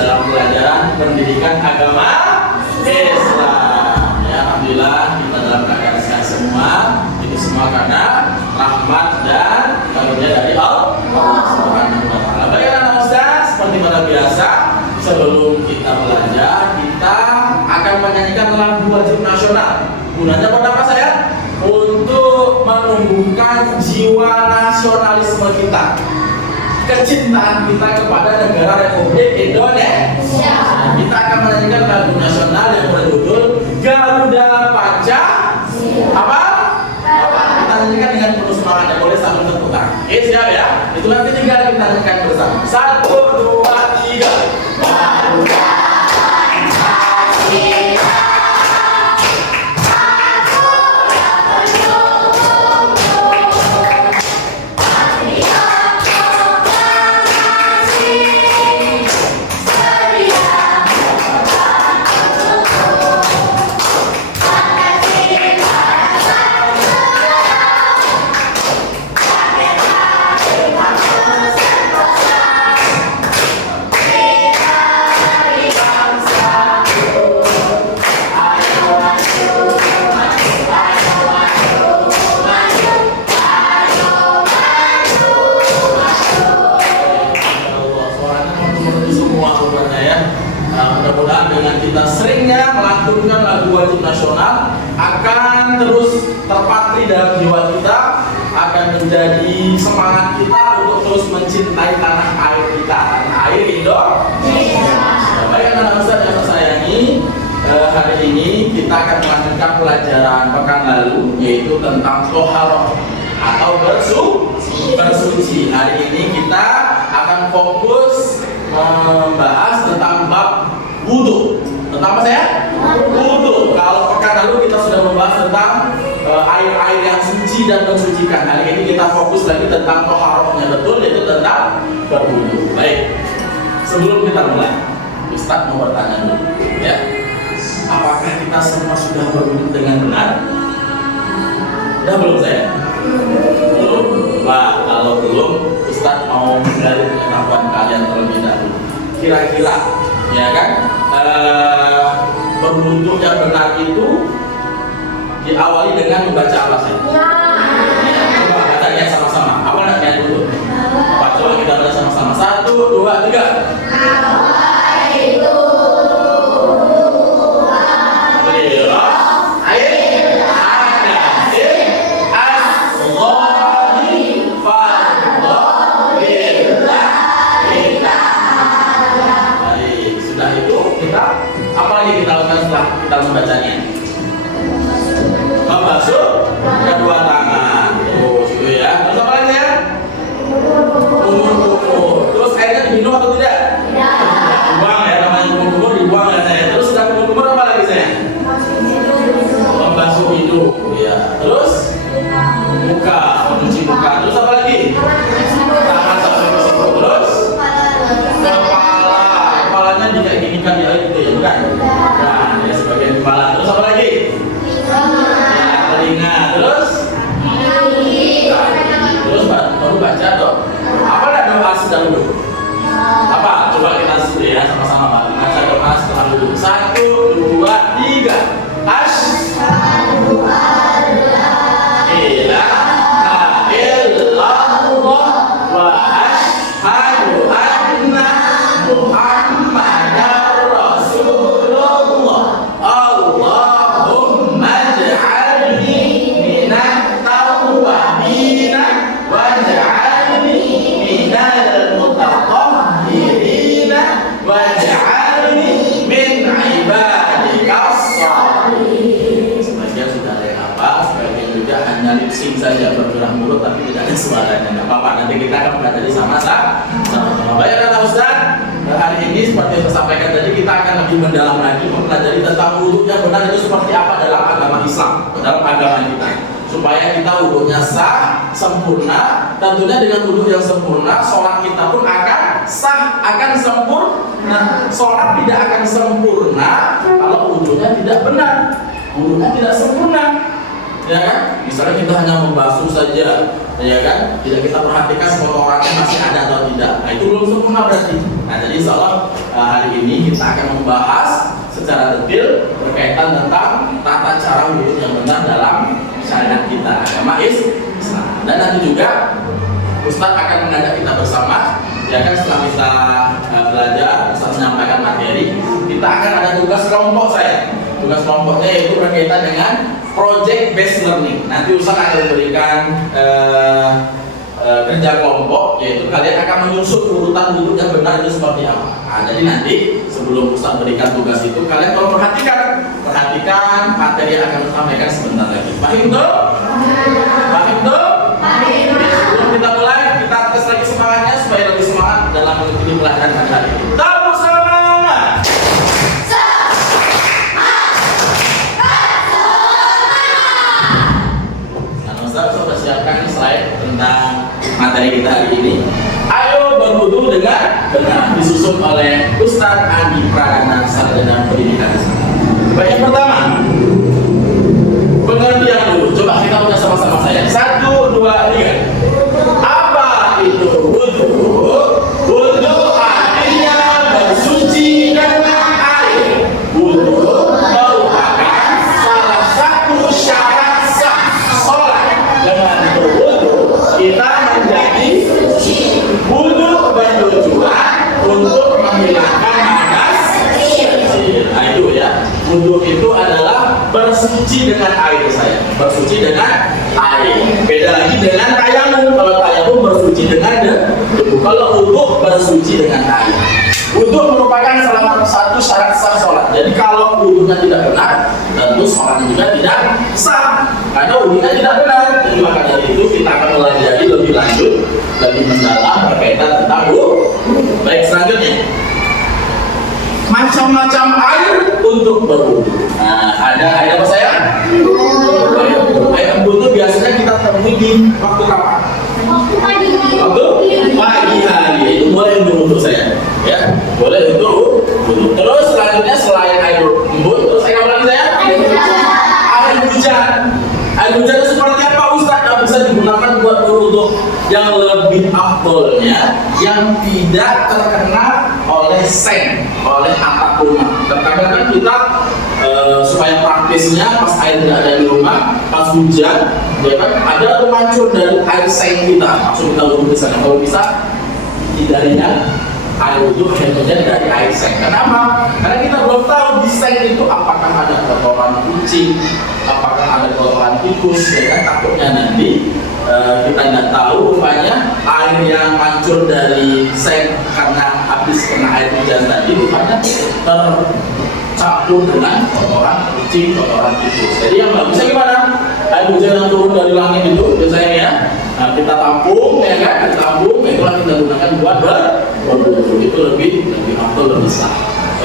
dalam pelajaran pendidikan agama Islam. Ya, alhamdulillah kita dalam keadaan sehat semua. Itu semua karena rahmat dan karunia dari Allah Subhanahu wa taala. Baik anak Ustaz, seperti pada biasa, sebelum kita belajar, kita akan menyanyikan lagu wajib nasional. Gunanya buat apa saya? Untuk menumbuhkan jiwa nasionalisme kita, kecintaan kita kepada negara Republik Indonesia. Kita akan menyanyikan lagu nasional yang berjudul Garuda Pancasila. Apa? Kita nyanyikan dengan penuh semangat, ya boleh sambil tepuk tangan. Oke, siap ya? Itu nanti tinggal kita nyanyikan bersama. 1, 2, 3. Garuda Pancasila. Mudah-mudahan dengan kita seringnya melantunkan lagu wajib nasional akan terus terpatri dalam jiwa kita, akan menjadi semangat kita untuk terus mencintai tanah air kita, tanah air Indonesia. Baik anak Ustaz yang saya sayangi, hari ini kita akan melanjutkan pelajaran pekan lalu, yaitu tentang toharoh atau bersuci. Hari ini kita akan fokus membahas tentang bab wudu. Tentang apa saya? Wudu. Kalau pekan lalu kita sudah membahas tentang air-air yang suci dan mensucikan. Hari ini kita fokus lagi tentang toharohnya betul, yaitu tentang berwudu. Baik. Sebelum kita mulai, Ustaz mau bertanya dulu, ya. Apakah kita semua sudah berwudu dengan benar? Sudah belum saya? Belum. Wah, kalau belum, Ustaz mau menggali pengetahuan kalian terlebih dahulu. Kira-kira, ya kan, berwudu yang benar itu diawali dengan membaca apa sih? Ya, coba bacanya sama-sama. Apa namanya dulu? Coba kita baca sama-sama. 1, 2, 3. Kita lakukan setelah kita membacanya, membasuh kedua tangan, terus itu ya. Terus apa lagi ya? Kumur-kumur. Terus airnya diminum atau tidak? Tidak. Dibuang ya, namanya kumur-kumur dibuang ya saya. Terus sudah kumur-kumur apa lagi saya? Membasuh hidung, ya. Terus muka, mencuci muka. Terus apa lagi? Tangan sampai ke situ. Terus kepalanya dikayak-ginikan di air itu ya, bukan? Nah, ya sebagian kepala. Terus apa lagi? Telinga. Terus? Terus baru baca dong. Apa ada doa dahulu? Apa? Coba kita suruh ya sama-sama Pak. Baca doa setelah dulu. 1, 2, 3. Asyhadu an la ilaha illallah wa asyhadu anna Muhammadar Rasulullah. Allahumma ij'alni minat tawwabin waj'alni minal mutatahhirin waj'alni min ibadikas shalihin. Sebagian sudah ada yang hafal, sebagian juga hanya lip sync saja, bergerak mulut tapi tidak ada suaranya. Enggak apa-apa, nanti kita akan belajar sama-sama. Baik anak Ustaz, hari ini seperti yang saya sampaikan tadi, kita akan lebih mendalam lagi mempelajari tentang wudu yang benar itu seperti apa dalam agama Islam, dalam agama kita, supaya kita wudunya sah, sempurna. Tentunya dengan wudu yang sempurna, sholat kita pun akan sah, akan sempurna. Sholat tidak akan sempurna kalau wudunya tidak benar, wudunya tidak sempurna, ya kan? Misalnya kita hanya membasuh saja, ya kan? Tidak kita perhatikan kotorannya masih ada atau tidak. Nah, itu belum sempurna berarti. Nah, jadi insya Allah hari ini kita akan membahas secara detail berkaitan tentang tata cara wudhu yang benar dalam syariat kita, agama Islam. Dan nanti juga Ustadz akan mengajak kita bersama, ya kan, setelah kita belajar, Ustadz menyampaikan materi, kita akan ada tugas kelompok saya. Tugas kelompoknya yaitu berkaitan dengan project based learning. Nanti Ustadz akan memberikan kerja kelompok, yaitu kalian akan menyusun urutan wudhu yang benar itu seperti apa. Nah, jadi nanti sebelum Ustadz berikan tugas itu, kalian tolong perhatikan materi yang akan disampaikan sebentar lagi. Paham tuh? Paham tuh? Sebelum kita mulai, kita tes lagi semangatnya supaya lebih semangat dalam mengikuti pelajaran hari ini. Tepuk semangat! Nah, Ustadz sudah siapkan slide tentang materi kita hari ini. Ayo berwudu dengan benar, disusun oleh Ustadz Andi Pradana, Sarjana Pendidikan Islam. Yang pertama, pengertian dulu. Coba kita udah sama-sama saya. 1, 2, 3. Apa itu wudu? Wudu artinya bersuci dengan air. Wudu merupakan salah satu syarat sah sholat. Dengan berwudu kita menjadi suci. Wudu bertujuan untuk menghilangkan hadas kecil. Nah, itu ya. Wudu itu adalah bersuci dengan air saya. Bersuci dengan air. Beda lagi dengan tayamum. Kalau tayamum bersuci dengan debu. Kalau wudu bersuci dengan air. Wudu merupakan salah satu syarat sah sholat. Jadi kalau wudunya tidak benar, tentu sholatnya juga tidak sah. Karena wudunya tidak benar. Jadi maka dari itu kita akan mempelajari lebih lanjut, lebih mendalam berkaitan tentang wudu. Baik, selanjutnya. Macam-macam air untuk berwudu. Nah, ada air apa saya? Air wudu biasanya kita temui di waktu kapan? Waktu pagi hari. Itu boleh untuk saya. Ya, boleh untuk wudu. Terus selanjutnya selain air embun, terus air apa lagi saya? Air hujan. Air hujan itu seperti apa, Ustaz? Yang bisa digunakan buat berwudu yang lebih afdolnya, yang tidak terkena oleh seng, oleh atap rumah. Terkadang kan kita supaya praktisnya pas air tidak ada di rumah, pas hujan, ya kan, ada pemancur dari air seng kita, maksud kita wudu di sana. Kalau bisa hindarinya air wudu hanya dari air seng. Kenapa? Karena kita belum tahu di seng itu apakah ada kotoran kucing, apakah ada kotoran tikus, ya kan, takutnya nanti kita tidak tahu rupanya air yang mancur dari seng karena habis kena air hujan tadi rupanya tercampur dengan kotoran kucing, kotoran tikus. Jadi yang bagusnya gimana? Air hujan yang turun dari langit itu biasanya ya, nah, kita tampung, ya kan, kita tampung, itulah kita gunakan buat berwudu. Itu lebih afdal, lebih sah.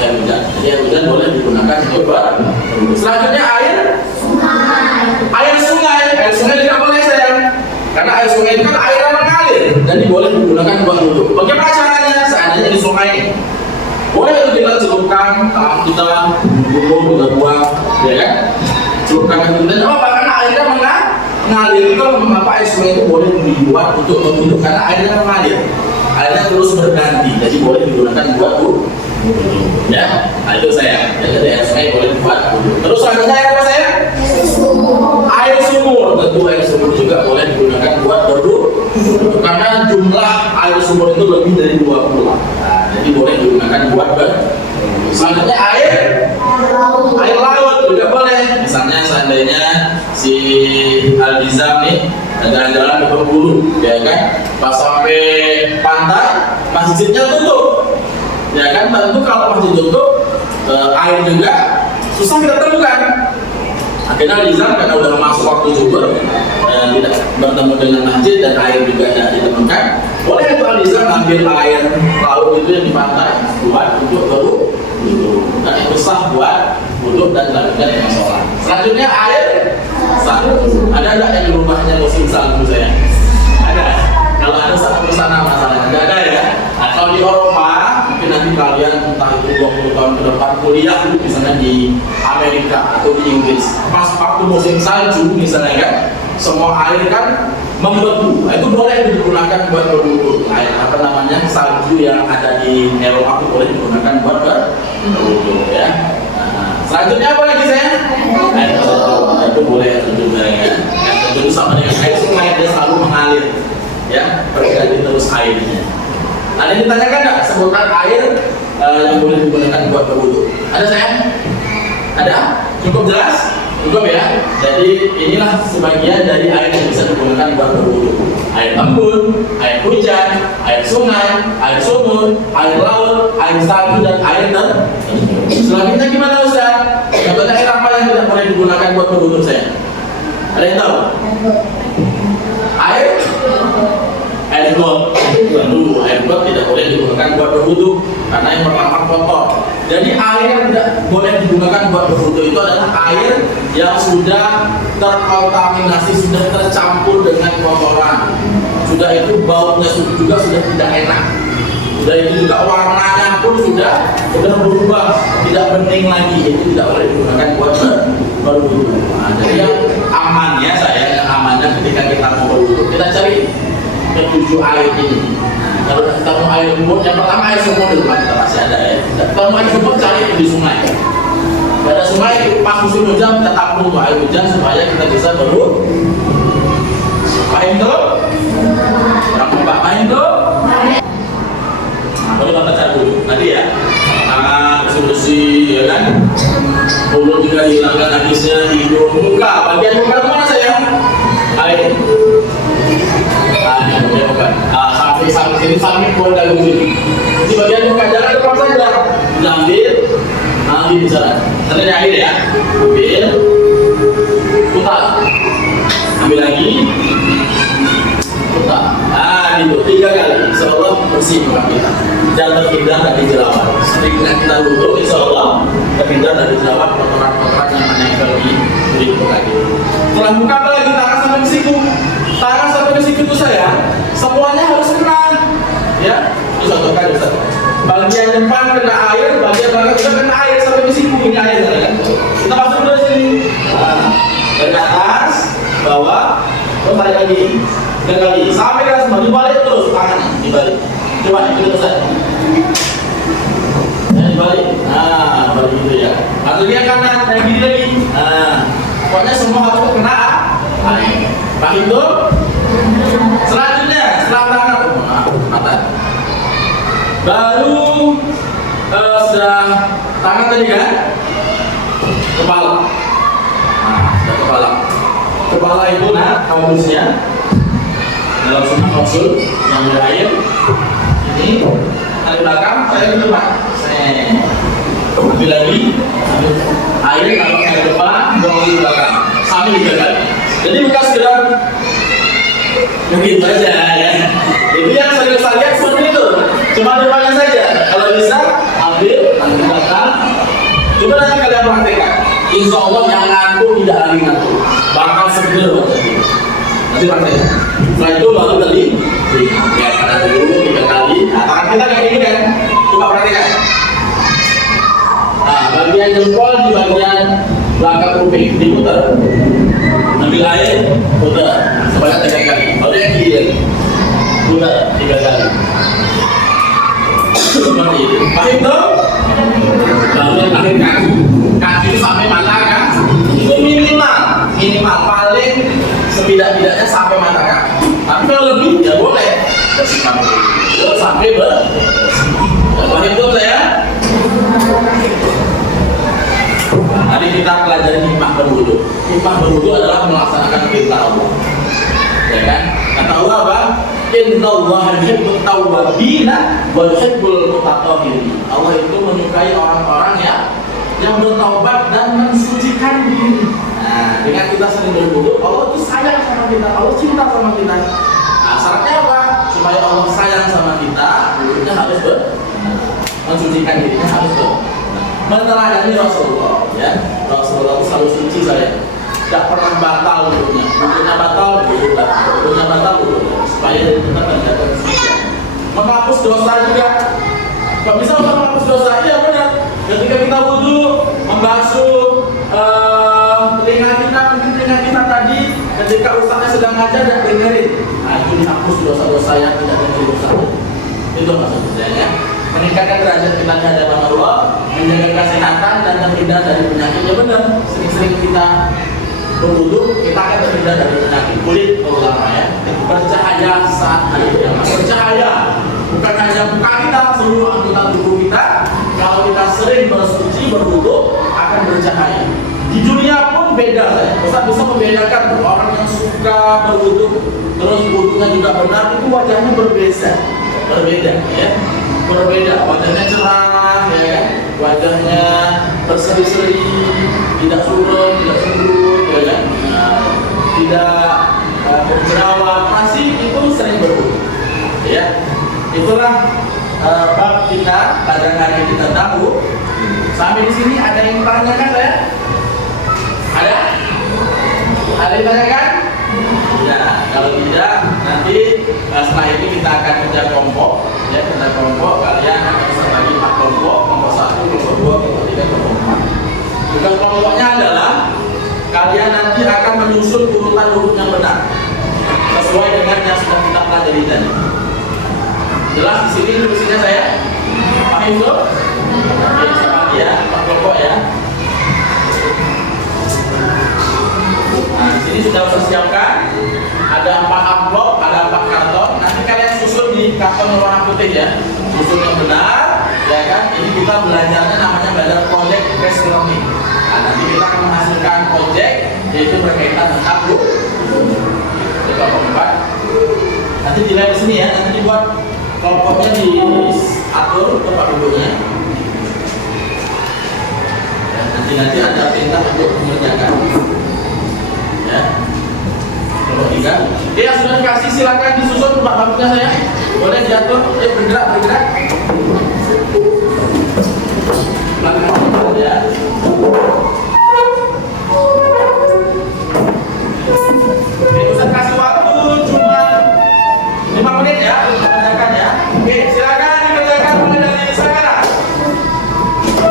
Air hujan. Jadi air hujan boleh digunakan untuk berwudu. Selanjutnya air sungai. Air sungai tidak boleh sayang. Karena air sungai itu kan air yang mengalir, jadi boleh digunakan buat wudu. Bagaimana caranya? Seandainya di sungai ini, boleh kita celupkan tangan kita, buang, ya kan? Celupkan ke kita. Apa? Karena airnya mengalir. Kalau mengapa air sungai itu boleh dibuat untuk berwudu? Karena airnya mengalir, airnya terus berganti, jadi boleh digunakan buat wudu. Ya, nah itu saya. Jadi air sungai boleh dibuat wudu. Terus selanjutnya air apa saya? Air sumur. Tentu air sumur juga boleh digunakan buat berwudu. Karena jumlah air sumur itu lebih dari 20. Nah, jadi boleh digunakan buat berwudu. Selanjutnya air laut juga boleh. Misalnya seandainya si Aldizam nih jalan-jalan ke Bengkulu, ya kan, pas sampai pantai masjidnya tutup, ya kan. Tentu kalau masjid tutup, air juga susah kita temukan. Akhirnya Aldizam karena udah masuk waktu zuhur, tidak bertemu dengan masjid dan air juga tidak ditemukan, boleh itu Aldizam ambil air laut itu yang di pantai buat untuk berwudu, dan itu sah buat wudu dan dilakukan dengan sholat. Selanjutnya air salju. Ada nggak yang rumahnya musim salju saya? Ada. Kalau ada satu sana masalahnya nggak ada ya. Nah, kalau di Eropa mungkin nanti kalian entah itu 20 tahun ke depan kuliah misalnya di Amerika atau di Inggris, pas waktu musim salju misalnya kan, semua air kan membeku, itu boleh digunakan buat berwudu. Air apa namanya, salju yang ada di Eropa itu boleh digunakan buat berwudu ya. Selanjutnya apa lagi saya? Air terjun, itu boleh terjun ya. Air terjun sama dengan air sungai, dia selalu mengalir ya, berganti terus airnya. Ada yang ditanyakan nggak? Sebutkan air yang boleh digunakan buat berwudu. Ada saya? Ada? Cukup jelas? Cukup ya? Jadi inilah sebagian dari air yang bisa digunakan buat berwudu. Air embun, air hujan, air sungai, air sumur, air laut, air salju, dan air terjun. Selanjutnya gimana Ustaz? Contohnya air apa yang tidak boleh digunakan buat berwudu saya? Ada yang tahu? Air got. Tentu air got tidak boleh digunakan buat berwudu karena yang pertama kotor. Jadi air yang tidak boleh digunakan buat berwudu itu adalah air yang sudah terkontaminasi, sudah tercampur dengan kotoran. Sudah itu baunya juga sudah tidak enak. Sudah itu juga warnanya pun sudah berubah, tidak bening lagi. Itu tidak boleh digunakan buat berwudu. Nah, jadi yang amannya yang amannya ketika kita mau berwudu, kita cari ketujuh air ini. Kalau kita mau air sumur, yang pertama air sumur di rumah kita masih ada ya. Kita mau air sumur, cari di sungai. Pada sungai pas musim hujan kita tampung air hujan supaya kita bisa berwudu. Main tuh? Yang mbak main tuh? Baru kita cari dulu. Tadi ya, tangan bersih-bersih, ya kan? Mulut juga hilangkan najisnya, hidung, muka. Bagian muka mana sayang? Air. Sampai sini, sampai keluar dari sini. Di bagian muka jangan depan saja. Ambil, nanti bicara. Nanti akhir ya. Ambil, putar. Ambil lagi, putar. Nah, gitu 3 kali. Insyaallah bersih muka kita. Dan terhindar dari jerawat. Ketika kita wudu, insyaallah terhindar dari jerawat, kotoran-kotoran yang menempel di muka kita. Setelah muka apa lagi? Tangan sampai ke siku. Tangan sampai ke siku itu saya. Semuanya harus kena, ya. Itu contohkan Ustaz. Bagian depan kena air, bagian belakang juga kena air sampai ke siku ini air, kan? Kita masuk dulu sini. Nah, dari atas, bawah, terus tarik lagi, 3 kali, sampai ke atas, dibalik terus tangannya, dibalik. Coba itu Ustaz. Dibalik. Nah, balik gitu ya. Atau dia kanan, yang gini lagi. Nah, pokoknya semua harus kena air. Pak itu. Selanjutnya, setelah tangan mata. Baru sudah tangan tadi kan? Kepala. Nah, sudah kepala. Kepala itu harusnya dalam sunnah Rasul yang berair ini dari belakang saya ke depan. Ambil lagi, air kalau ke depan, buang di belakang. Sambil dijaga. Jadi bukan sekedar begitu aja ya. Itu yang sering saya lihat seperti itu. Cuma depannya saja. Kalau bisa ambil, nanti belakang. Coba nanti kalian praktekkan. Insya Allah yang ngantuk tidak lagi ngantuk. Bakal seger banget. Nanti praktekkan. Setelah itu baru tadi ya pada dulu 3 kali. Nah, tangan kita kayak gini kan. Coba praktekkan. Nah, bagian jempol di bagian belakang kuping diputar. Ambil air, putar sebanyak 3 kali. Baru yang kiri lagi, putar 3 kali. Seperti itu. Paham tuh? Lalu yang terakhir kaki itu sampai mata kan? Itu minimal paling setidak-tidaknya sampai mata kaki. Tapi kalau lebih ya boleh bersihkan dulu sampai paham tuh saya? Hari kita pelajari hikmah berwudu. Hikmah berwudu adalah melaksanakan perintah Allah. Ya kan? Kata Allah apa? Innallaha yuhibbut tawwabina wa yuhibbul mutatahhirin. Allah itu menyukai orang-orang yang bertaubat dan mensucikan diri. Nah, dengan kita sering berwudu, Allah itu sayang sama kita, Allah cinta sama kita. Nah, syaratnya apa? Supaya Allah sayang sama kita, wudunya harus mensucikan dirinya harus meneladani Rasulullah, ya. Rasulullah itu selalu suci saya. Tidak pernah batal wudunya batal, wudunya batal, supaya kita terjaga kesucian. Menghapus dosa juga. Kalau bisa untuk menghapus dosa, iya benar. Ketika kita wudu, membasuh telinga kita tadi, ketika ketika ustaznya sedang ngajar dan dengerin, nah itu dihapus dosa-dosa yang tidak dengerin ustaznya. Itu maksudnya ya. Meningkatkan derajat kita di hadapan Allah, menjaga kesehatan dan terhindar dari penyakit. Ya benar, sering-sering kita berwudu, kita akan terhindar dari penyakit kulit, terutama ya. Bercahaya saat hari kiamat. Bercahaya, bukan hanya muka kita, seluruh anggota tubuh kita. Kalau kita sering bersuci, berwudu, akan bercahaya. Di dunia pun beda ya. Ustaz bisa membedakan orang yang suka berwudu, terus wudunya juga benar, itu wajahnya berbeda ya. Berbeda, wajahnya cerah ya, wajahnya berseri-seri, tidak suram, tidak cemberut ya kan, tidak berjerawat, masih itu sering berwudu ya. Itulah bab kita pada hari kita tahu. Sampai di sini ada yang tanyakan saya? Ada? Ada yang tanyakan? Ya, kalau tidak nanti setelah ini kita akan kerja kelompok ya, kerja kelompok. Kalian akan bisa bagi 4 kelompok, kelompok 1, kelompok 2, kelompok 3, kelompok 4. Tugas kelompoknya adalah kalian nanti akan menyusun urutan urut yang benar sesuai dengan yang sudah kita pelajari tadi. Jelas di sini tulisannya saya? Pak Indo? Oke, sama dia, 4 kelompok ya. Nah, di sini sudah saya siapkan. Ada 4 amplop, ada 4 karton. Nanti kalian susun di karton yang warna putih ya. Susun yang benar, ya kan? Ini kita belajarnya namanya belajar project based learning. Nah, nanti kita akan menghasilkan project yaitu berkaitan tentang kelompok 4. Nanti dilihat di sini ya. Nanti dibuat kelompoknya, diatur tempat duduknya. Nanti ada perintah untuk mengerjakan. Ya. Kelompok 3. Ya sudah dikasih, silakan disusun bab-babnya saya. Boleh diatur, bergerak. Belakang ya. Ustaz kasih waktu cuma 5 menit ya untuk mengerjakan ya. Oke, silakan dikerjakan mulai dari sekarang.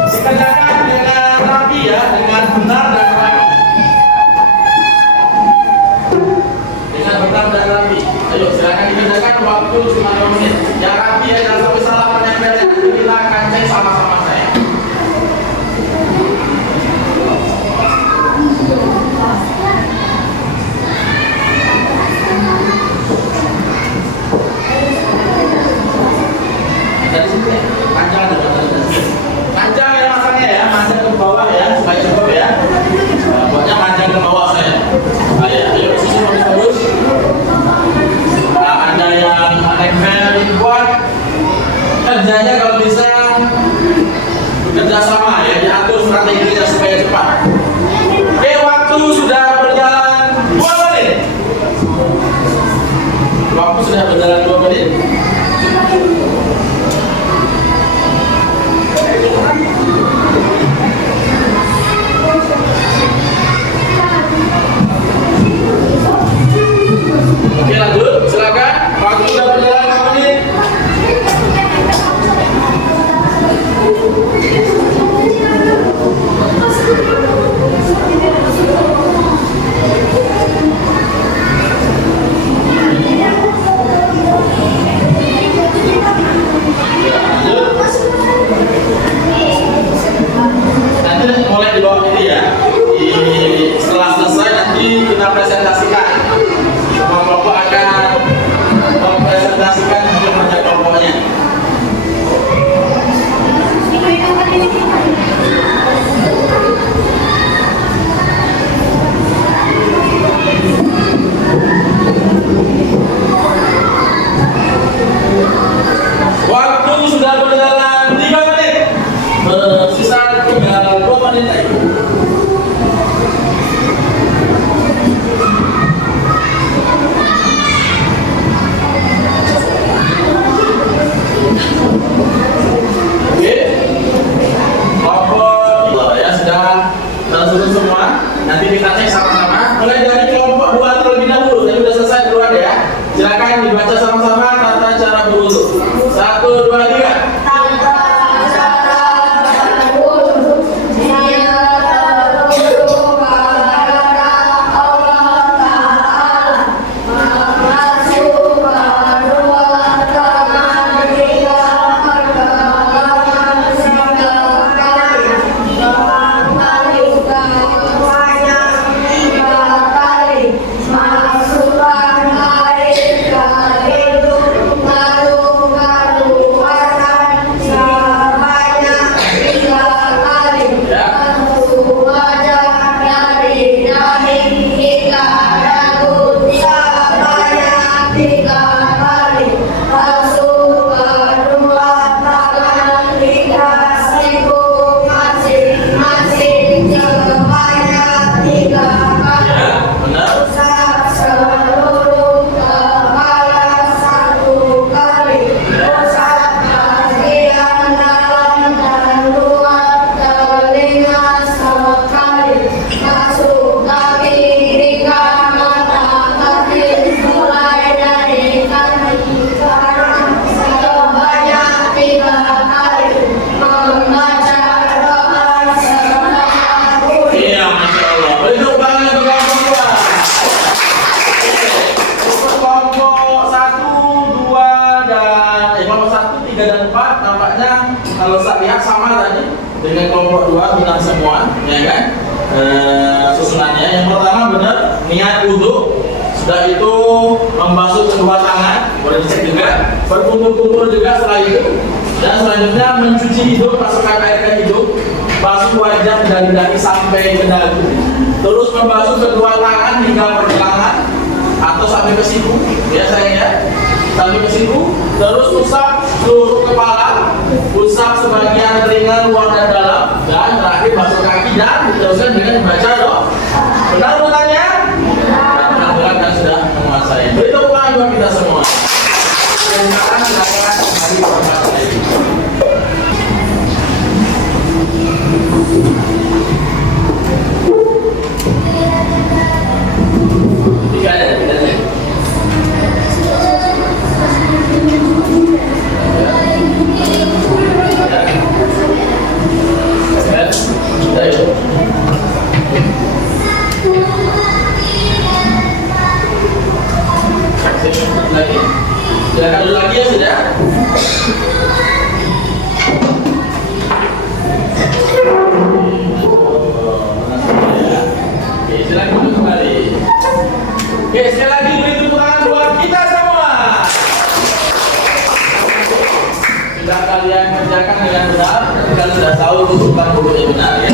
Dikerjakan dengan rapi ya, dengan benar dan rapi. Dengan benar dan rapi. Ayo silakan dikerjakan, waktu cuma 5 menit. Yang rapi ya, jangan sampai salah penyampaiannya. Kita akan cek sama-sama saya. Dari sini ya, panjang ada panjang ya masanya ya, panjang ke bawah ya, supaya cukup ya. Buatnya panjang ke bawah saya. Ayo susun bagus. Ada yang nempel kuat. Kerjanya kalau bisa kerja sama ya, diatur strateginya supaya cepat. Oke, waktu sudah berjalan 2 menit. Waktu sudah berjalan 2 menit. Oke, lanjut, silakan. Waktu sudah berjalan 5 menit. Nanti mulai di bawah ini ya. Setelah selesai nanti kita presentasikan. Semua kelompok akan mempresentasikan kerja kelompoknya. Waktu sudah berjalan 3 menit. Sisa tinggal 2 menit lagi. Oke. Kelompok ya sudah tersusun semua. Nanti kita cek sama-sama. Mulai dari kelompok 2 terlebih dahulu. Tadi sudah selesai duluan ya. Silakan dibaca sama-sama tata cara berwudu. 1, 2, 3. kalau saya lihat sama tadi dengan kelompok 2 bidang semua, ya kan? Susunannya yang pertama benar niat wudhu, sudah itu membasuh kedua tangan, boleh dicek juga, berkumpul-kumpul juga setelah itu, dan selanjutnya mencuci hidung, masukkan air ke hidung, basuh wajah dari dahi sampai ke dagu, terus membasuh kedua tangan hingga pergelangan atau sampai ke siku, biasanya sampai ke siku, terus usap seluruh kepala, usap sebagian telinga luar dan dalam, dan terakhir basuh kaki dan diteruskan dengan membaca doa. Benar bukannya? Benar dan sudah menguasai. Beri tepuk tangan buat kita semua. Silakan kembali ke tempat lagi. Tiga ada. Lagi. Silakan dulu lagi ya sudah. Oke, silakan dulu kembali. Oke, sekali lagi beri tepuk tangan buat kita semua. Sudah kalian kerjakan dengan benar, kalian sudah tahu rujukan yang benar ya.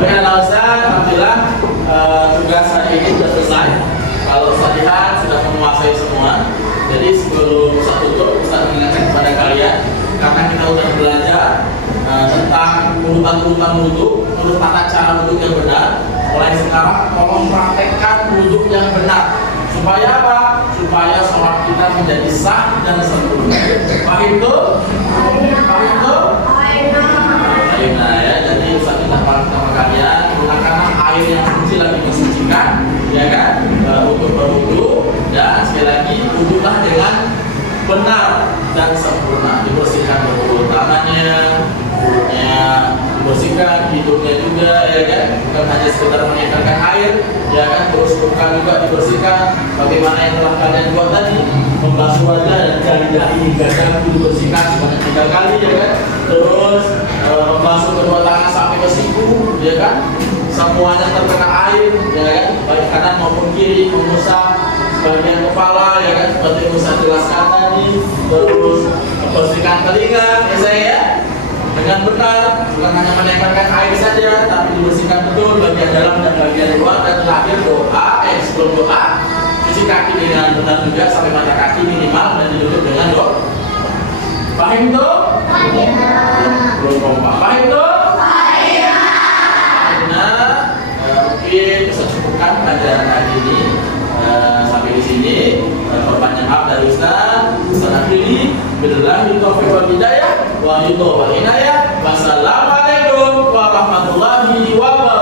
Baik, Ustaz, alhamdulillah tugas hari ini sudah selesai. Kalau Ustaz lihat sudah menguasai semua. Jadi sebelum Ustaz tutup, Ustaz mengingatkan kepada kalian, karena kita sudah belajar tentang urutan-urutan wudhu, terus tata cara wudhu yang benar. Mulai sekarang tolong praktekkan wudhu yang benar. Supaya apa? Supaya sholat kita menjadi sah dan sempurna. Paham itu? Paham itu? Nah ya, jadi Ustaz minta sama kalian gunakanlah air yang suci lagi mensucikan, ya kan? Untuk berwudu, dan sekali lagi wudulah dengan benar dan sempurna. Dibersihkan dulu tangannya, mulutnya dibersihkan, hidungnya juga, ya kan? Bukan hanya sekedar mengedarkan air, ya kan? Terus muka juga dibersihkan. Bagaimana yang telah kalian buat tadi, membasuh wajah dan jari-jari hingga dagu dibersihkan sebanyak 3 kali, ya kan? Terus membasuh kedua tangan sampai ke siku, ya kan? Semuanya terkena air, ya kan? Baik kanan maupun kiri, mengusap sebagian kepala, ya kan? Seperti yang saya jelaskan tadi. Terus membersihkan telinga, ya saya ya, dengan benar, bukan hanya menempelkan air saja, tapi dibersihkan betul bagian dalam dan bagian luar. Dan terakhir doa, sebelum doa, cuci kaki dengan benar juga sampai mata kaki minimal, dan ditutup dengan doa. Paham itu? Belum kompak. Paham itu? Mungkin bisa cukupkan pelajaran hari ini sampai di sini. Perpanjang maaf dari Ustaz. Ustaz akhiri. Billahi taufiq wal hidayah wa ridho wal inayah. Wassalamualaikum warahmatullahi wabarakatuh.